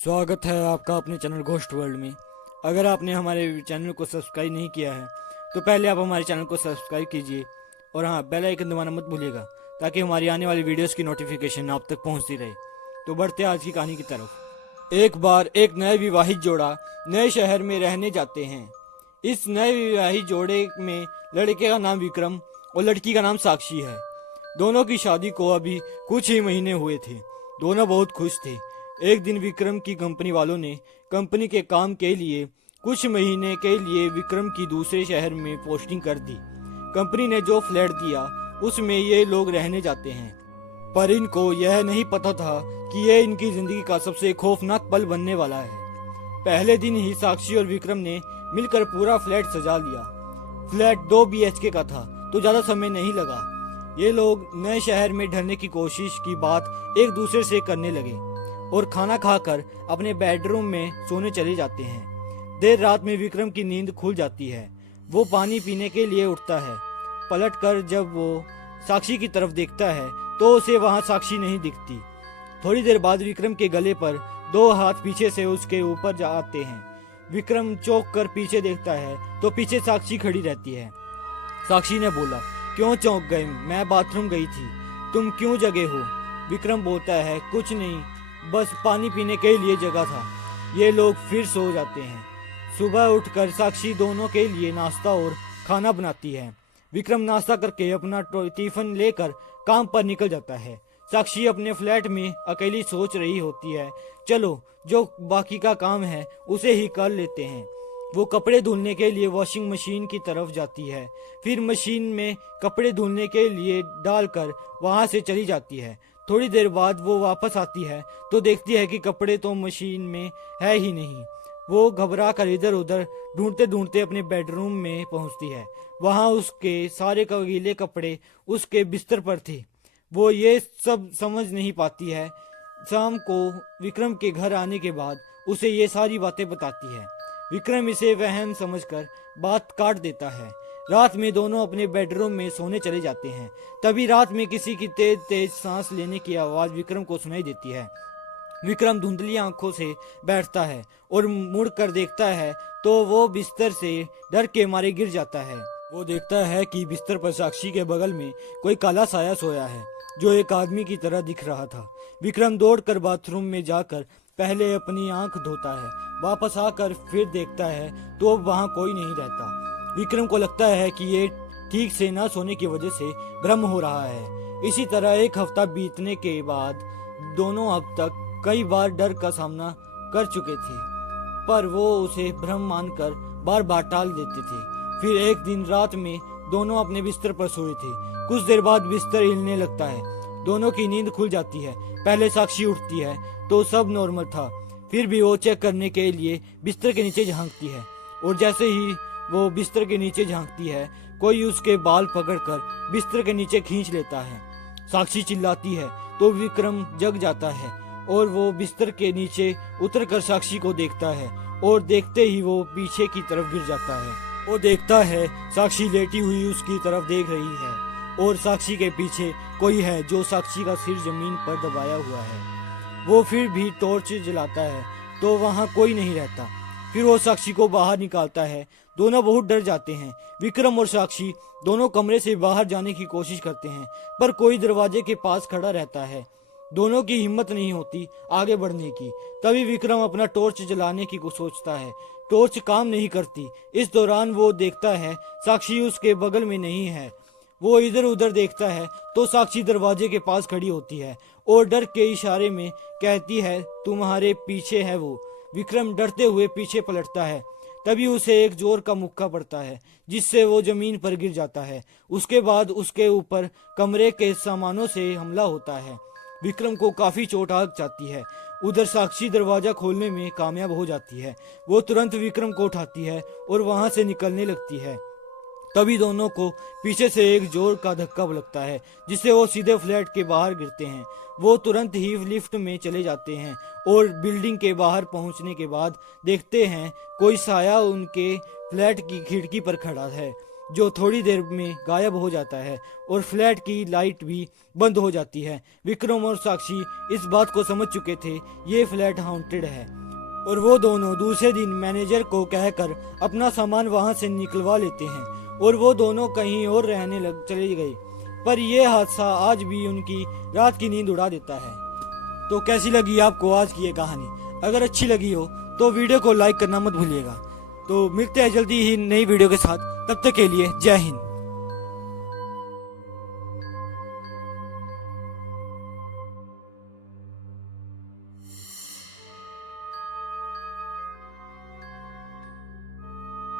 स्वागत है आपका अपने चैनल घोस्ट वर्ल्ड में। अगर आपने हमारे चैनल को सब्सक्राइब नहीं किया है तो पहले आप हमारे चैनल को सब्सक्राइब कीजिए और हाँ, बेल आइकन दबाना मत भूलिएगा ताकि हमारी आने वाली वीडियोस की नोटिफिकेशन आप तक पहुंचती रहे। तो बढ़ते हैं आज की कहानी की तरफ। एक बार एक नए विवाहित जोड़ा नए शहर में रहने जाते हैं। इस नए विवाहित जोड़े में लड़के का नाम विक्रम और लड़की का नाम साक्षी है। दोनों की शादी को अभी कुछ ही महीने हुए थे। दोनों बहुत खुश थे। एक दिन विक्रम की कंपनी वालों ने कंपनी के काम के लिए कुछ महीने के लिए विक्रम की दूसरे शहर में पोस्टिंग कर दी। कंपनी ने जो फ्लैट दिया उसमें ये लोग रहने जाते हैं, पर इनको यह नहीं पता था कि यह इनकी जिंदगी का सबसे खौफनाक पल बनने वाला है। पहले दिन ही साक्षी और विक्रम ने मिलकर पूरा फ्लैट सजा लिया। फ्लैट 2 BHK का था तो ज्यादा समय नहीं लगा। ये लोग नए शहर में ढलने की कोशिश की बात एक दूसरे से करने लगे और खाना खाकर अपने बेडरूम में सोने चले जाते हैं। देर रात में विक्रम की नींद खुल जाती है। वो पानी पीने के लिए उठता है। पलटकर जब वो साक्षी की तरफ देखता है तो उसे वहां साक्षी नहीं दिखती। थोड़ी देर बाद विक्रम के गले पर 2 हाथ पीछे से उसके ऊपर जाते हैं। विक्रम चौंक कर पीछे देखता है तो पीछे साक्षी खड़ी रहती है। साक्षी ने बोला, क्यों चौंक गए? मैं बाथरूम गई थी। तुम क्यों जगे हो? विक्रम बोलता है, कुछ नहीं, बस पानी पीने के लिए जगह था। ये लोग फिर सो जाते हैं। सुबह उठकर साक्षी दोनों के लिए नाश्ता और खाना बनाती है। विक्रम नाश्ता करके अपना टिफिन लेकर काम पर निकल जाता है। साक्षी अपने फ्लैट में अकेली सोच रही होती है, चलो जो बाकी का काम है उसे ही कर लेते हैं। वो कपड़े धुलने के लिए वॉशिंग मशीन की तरफ जाती है, फिर मशीन में कपड़े धुलने के लिए डालकर वहां से चली जाती है। थोड़ी देर बाद वो वापस आती है तो देखती है कि कपड़े तो मशीन में है ही नहीं। वो घबरा कर इधर उधर ढूंढते ढूंढते अपने बेडरूम में पहुंचती है। वहां उसके सारे गीले कपड़े उसके बिस्तर पर थे। वो ये सब समझ नहीं पाती है। शाम को विक्रम के घर आने के बाद उसे ये सारी बातें बताती है। विक्रम इसे वहम समझकर बात काट देता है। रात में दोनों अपने बेडरूम में सोने चले जाते हैं। तभी रात में किसी की तेज तेज सांस लेने की आवाज विक्रम को सुनाई देती है। विक्रम धुंधली आंखों से बैठता है और मुड़ कर देखता है तो वो बिस्तर से डर के मारे गिर जाता है। वो देखता है कि बिस्तर पर साक्षी के बगल में कोई काला साया सोया है जो एक आदमी की तरह दिख रहा था। विक्रम दौड़कर बाथरूम में जाकर पहले अपनी आंख धोता है। वापस आकर फिर देखता है तो अब वहां कोई नहीं रहता। विक्रम को लगता है कि ये ठीक से न सोने की वजह से भ्रम हो रहा है। इसी तरह एक हफ्ता बीतने के बाद दोनों अब तक कई बार डर का सामना कर चुके थे, पर वो उसे भ्रम मानकर बार बार टाल देते थे। फिर एक दिन रात में दोनों अपने बिस्तर पर सोए थे। कुछ देर बाद बिस्तर हिलने लगता है। दोनों की नींद खुल जाती है। पहले साक्षी उठती है तो सब नॉर्मल था, फिर भी वो चेक करने के लिए बिस्तर के नीचे झांकती है और जैसे ही वो बिस्तर के नीचे झांकती है कोई उसके बाल पकड़कर बिस्तर के नीचे खींच लेता है। साक्षी चिल्लाती है तो विक्रम जग जाता है और वो बिस्तर के नीचे उतरकर साक्षी को देखता है और देखते ही वो पीछे की तरफ गिर जाता है। वो देखता है साक्षी लेटी हुई उसकी तरफ देख रही है और साक्षी के पीछे कोई है जो साक्षी का सिर जमीन पर दबाया हुआ है। वो फिर भी टॉर्च जलाता है तो वहां कोई नहीं रहता। फिर वो साक्षी को बाहर निकालता है। दोनों बहुत डर जाते हैं। विक्रम और साक्षी दोनों कमरे से बाहर जाने की कोशिश करते हैं पर कोई दरवाजे के पास खड़ा रहता है। दोनों की हिम्मत नहीं होती आगे बढ़ने की। तभी विक्रम अपना टॉर्च जलाने की सोचता है। टॉर्च काम नहीं करती। इस दौरान वो देखता है साक्षी उसके बगल में नहीं है। वो इधर उधर देखता है तो साक्षी दरवाजे के पास खड़ी होती है और डर के इशारे में कहती है, तुम्हारे पीछे है वो। विक्रम डरते हुए पीछे पलटता है। तभी उसे एक जोर का मुक्का पड़ता है जिससे वो जमीन पर गिर जाता है। उसके बाद उसके ऊपर कमरे के सामानों से हमला होता है। विक्रम को काफी चोट आ जाती है। उधर साक्षी दरवाजा खोलने में कामयाब हो जाती है। वो तुरंत विक्रम को उठाती है और वहां से निकलने लगती है। तभी दोनों को पीछे से एक जोर का धक्का लगता है जिससे वो सीधे फ्लैट के बाहर गिरते हैं। वो तुरंत ही लिफ्ट में चले जाते हैं और बिल्डिंग के बाहर पहुंचने के बाद देखते हैं कोई साया उनके फ्लैट की खिड़की पर खड़ा है। जो थोड़ी देर में गायब हो जाता है और फ्लैट की लाइट भी बंद हो जाती है। विक्रम और साक्षी इस बात को समझ चुके थे ये फ्लैट हाउंटेड है और वो दोनों दूसरे दिन मैनेजर को कहकर अपना सामान वहां से निकलवा लेते हैं और वो दोनों कहीं और रहने लग चले गए। पर यह हादसा आज भी उनकी रात की नींद उड़ा देता है। तो कैसी लगी आपको आज की ये कहानी? अगर अच्छी लगी हो तो वीडियो को लाइक करना मत भूलिएगा। तो मिलते हैं जल्दी ही नई वीडियो के साथ, तब तक के लिए जय हिंद।